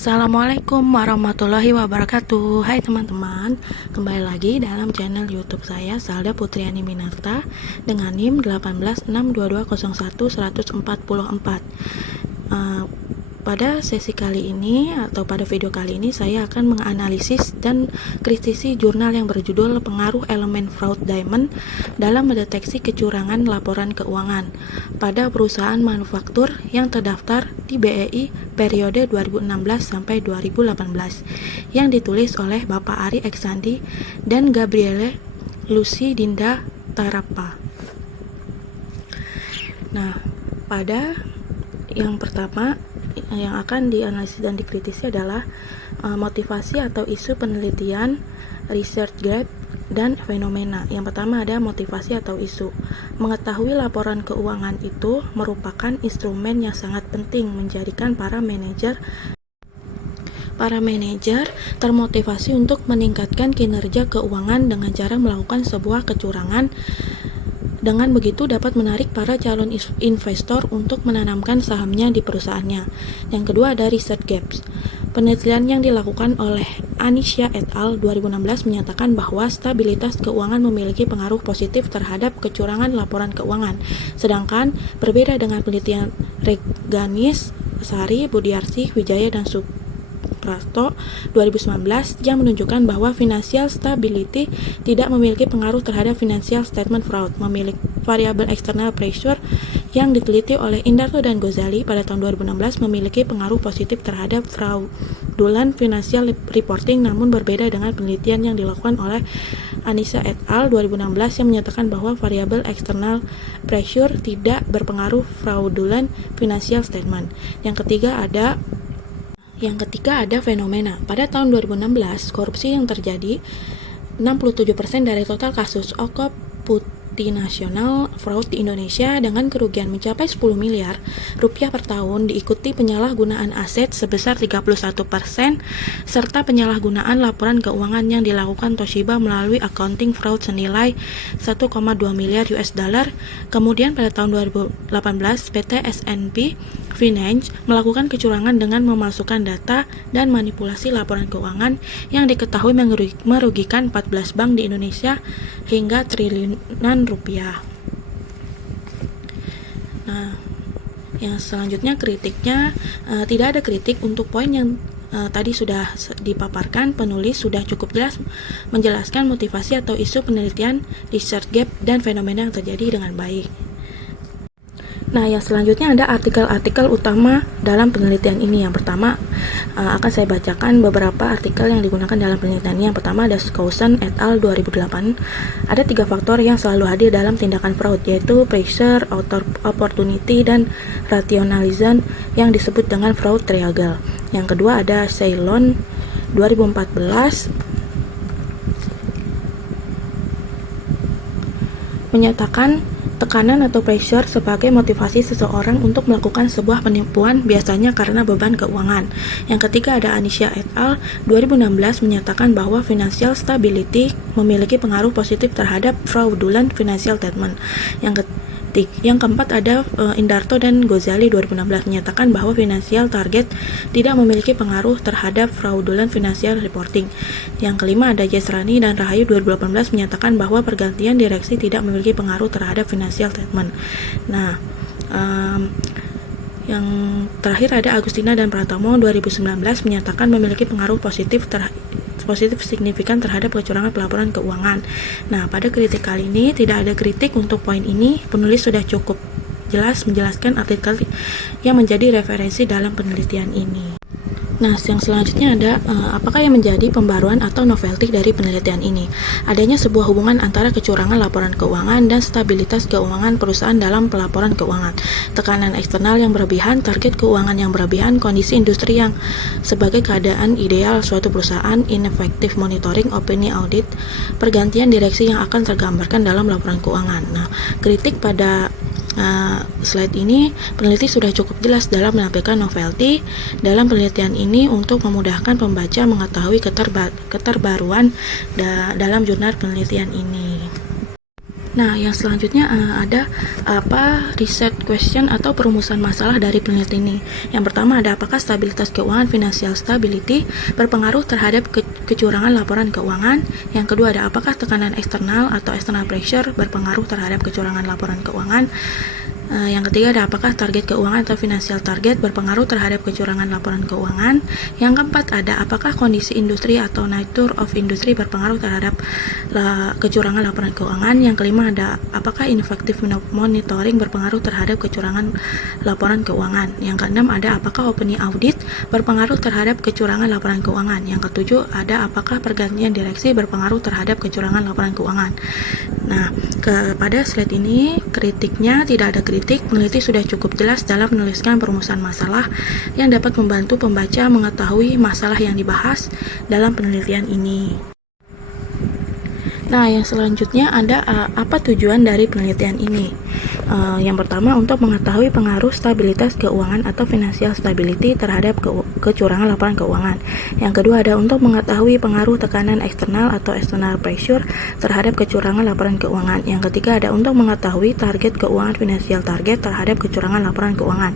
Assalamualaikum warahmatullahi wabarakatuh. Hai teman-teman, kembali lagi dalam channel YouTube saya Salda Putriani Minarta dengan NIM 18622011144. Pada sesi kali ini atau pada video kali ini saya akan menganalisis dan kritisi jurnal yang berjudul Pengaruh Elemen Fraud Diamond dalam mendeteksi kecurangan laporan keuangan pada perusahaan manufaktur yang terdaftar di BEI periode 2016 sampai 2018 yang ditulis oleh Bapak Ari Eksandi dan Gabriele Lucy Dinda Tarapa. Nah, pada yang pertama yang akan dianalisis dan dikritisi adalah motivasi atau isu penelitian, research gap, dan fenomena. Yang pertama ada motivasi atau isu. Mengetahui laporan keuangan itu merupakan instrumen yang sangat penting menjadikan para manajer termotivasi untuk meningkatkan kinerja keuangan dengan cara melakukan sebuah kecurangan. Dengan begitu dapat menarik para calon investor untuk menanamkan sahamnya di perusahaannya. Yang kedua ada research gaps. Penelitian yang dilakukan oleh Anisha et al. 2016 menyatakan bahwa stabilitas keuangan memiliki pengaruh positif terhadap kecurangan laporan keuangan. Sedangkan berbeda dengan penelitian Reganis, Sari, Budiarsih, Wijaya, dan Prasto 2019 yang menunjukkan bahwa financial stability tidak memiliki pengaruh terhadap financial statement fraud. Memiliki variabel external pressure yang diteliti oleh Indarto dan Gozali pada tahun 2016 memiliki pengaruh positif terhadap fraudulent financial reporting, namun berbeda dengan penelitian yang dilakukan oleh Anissa et al. 2016 yang menyatakan bahwa variabel external pressure tidak berpengaruh fraudulent financial statement. Yang ketiga ada fenomena. Pada tahun 2016, korupsi yang terjadi 67% dari total kasus okop multinasional fraud di Indonesia dengan kerugian mencapai 10 miliar rupiah per tahun, diikuti penyalahgunaan aset sebesar 31% serta penyalahgunaan laporan keuangan yang dilakukan Toshiba melalui accounting fraud senilai 1,2 miliar US dollar. Kemudian pada tahun 2018 PT SNP Finance melakukan kecurangan dengan memasukkan data dan manipulasi laporan keuangan yang diketahui merugikan 14 bank di Indonesia hingga triliunan rupiah. Nah, yang selanjutnya kritiknya, tidak ada kritik untuk poin yang tadi sudah dipaparkan. Penulis sudah cukup jelas menjelaskan motivasi atau isu penelitian, research gap, dan fenomena yang terjadi dengan baik. Nah, yang selanjutnya ada artikel-artikel utama dalam penelitian ini. Yang pertama akan saya bacakan beberapa artikel yang digunakan dalam penelitian ini. Yang pertama ada Skousen et al. 2008. Ada 3 faktor yang selalu hadir dalam tindakan fraud, yaitu pressure, opportunity, dan rationalism yang disebut dengan fraud triangle. Yang kedua ada Ceylon 2014 menyatakan tekanan atau pressure sebagai motivasi seseorang untuk melakukan sebuah penipuan, biasanya karena beban keuangan. Yang ketiga ada Anisha et al. 2016 menyatakan bahwa financial stability memiliki pengaruh positif terhadap fraudulent financial statement. Yang keempat ada Indarto dan Gozali 2016 menyatakan bahwa financial target tidak memiliki pengaruh terhadap fraudulent financial reporting. Yang kelima ada Jesrani dan Rahayu 2018 menyatakan bahwa pergantian direksi tidak memiliki pengaruh terhadap financial statement. Nah, yang terakhir ada Agustina dan Pratomo 2019 menyatakan memiliki pengaruh positif signifikan terhadap kecurangan pelaporan keuangan. Nah, pada kritik kali ini tidak ada kritik untuk poin ini. Penulis sudah cukup jelas menjelaskan artikel yang menjadi referensi dalam penelitian ini. Nah, yang selanjutnya ada apakah yang menjadi pembaruan atau novelty dari penelitian ini? Adanya sebuah hubungan antara kecurangan laporan keuangan dan stabilitas keuangan perusahaan dalam pelaporan keuangan. Tekanan eksternal yang berlebihan, target keuangan yang berlebihan, kondisi industri yang sebagai keadaan ideal suatu perusahaan, ineffective monitoring, opini audit, pergantian direksi yang akan tergambarkan dalam laporan keuangan. Nah, kritik pada slide ini peneliti sudah cukup jelas dalam menampilkan novelty dalam penelitian ini untuk memudahkan pembaca mengetahui keterbaruan dalam jurnal penelitian ini. Nah, yang selanjutnya ada apa reset question atau perumusan masalah dari penelitian ini. Yang pertama ada apakah stabilitas keuangan financial stability berpengaruh terhadap kecurangan laporan keuangan. Yang kedua ada apakah tekanan eksternal atau external pressure berpengaruh terhadap kecurangan laporan keuangan. Yang ketiga ada apakah target keuangan atau financial target berpengaruh terhadap kecurangan laporan keuangan. Yang keempat ada apakah kondisi industri atau nature of industry berpengaruh terhadap kecurangan laporan keuangan. Yang kelima ada apakah ineffective monitoring berpengaruh terhadap kecurangan laporan keuangan. Yang keenam ada apakah opini audit berpengaruh terhadap kecurangan laporan keuangan. Yang ketujuh ada apakah pergantian direksi berpengaruh terhadap kecurangan laporan keuangan. Nah, pada slide ini kritiknya tidak ada kritik, peneliti sudah cukup jelas dalam menuliskan perumusan masalah yang dapat membantu pembaca mengetahui masalah yang dibahas dalam penelitian ini. Nah, yang selanjutnya ada apa tujuan dari penelitian ini. Yang pertama untuk mengetahui pengaruh stabilitas keuangan atau financial stability terhadap kecurangan laporan keuangan. Yang kedua ada untuk mengetahui pengaruh tekanan eksternal atau external pressure terhadap kecurangan laporan keuangan. Yang ketiga ada untuk mengetahui target keuangan financial target terhadap kecurangan laporan keuangan.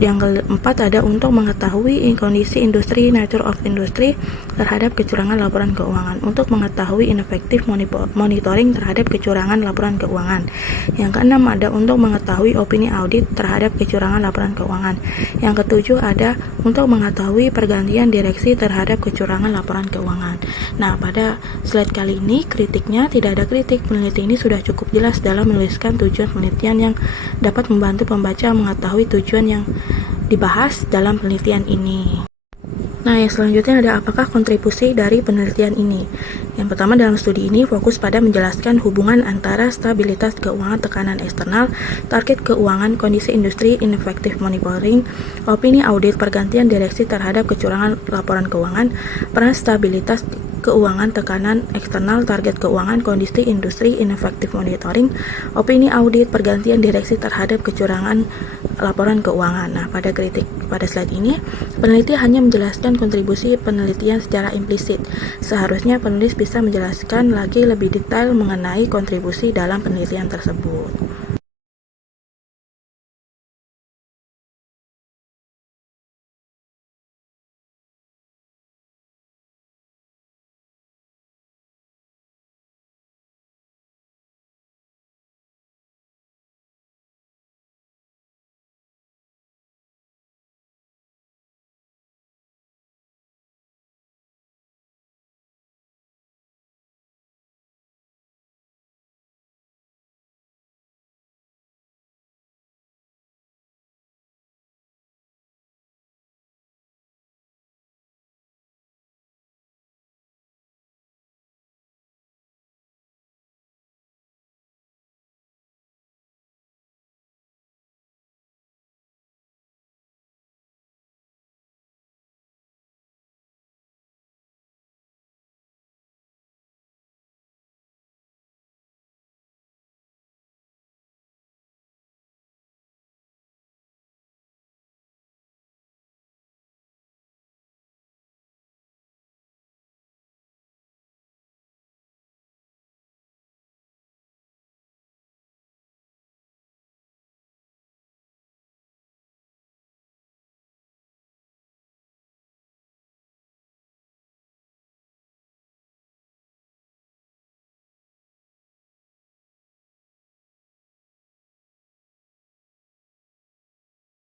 Yang keempat ada untuk mengetahui kondisi industri nature of industry terhadap kecurangan laporan keuangan. Untuk mengetahui ineffective monitoring terhadap kecurangan laporan keuangan. Yang keenam ada untuk mengetahui opini audit terhadap kecurangan laporan keuangan. Yang ketujuh ada untuk mengetahui pergantian direksi terhadap kecurangan laporan keuangan. Nah, pada slide kali ini kritiknya tidak ada kritik. Peneliti ini sudah cukup jelas dalam menuliskan tujuan penelitian yang dapat membantu pembaca mengetahui tujuan yang dibahas dalam penelitian ini. Nah, yang selanjutnya ada apakah kontribusi dari penelitian ini. Yang pertama dalam studi ini fokus pada menjelaskan hubungan antara stabilitas keuangan tekanan eksternal, target keuangan, kondisi industri, ineffective monitoring, opini audit, pergantian direksi terhadap kecurangan laporan keuangan, peran stabilitas keuangan tekanan eksternal, target keuangan, kondisi industri, ineffective monitoring, opini audit, pergantian direksi terhadap kecurangan laporan keuangan. Nah, pada slide ini peneliti hanya menjelaskan kontribusi penelitian secara implisit. Seharusnya penulis bisa menjelaskan lagi lebih detail mengenai kontribusi dalam penelitian tersebut.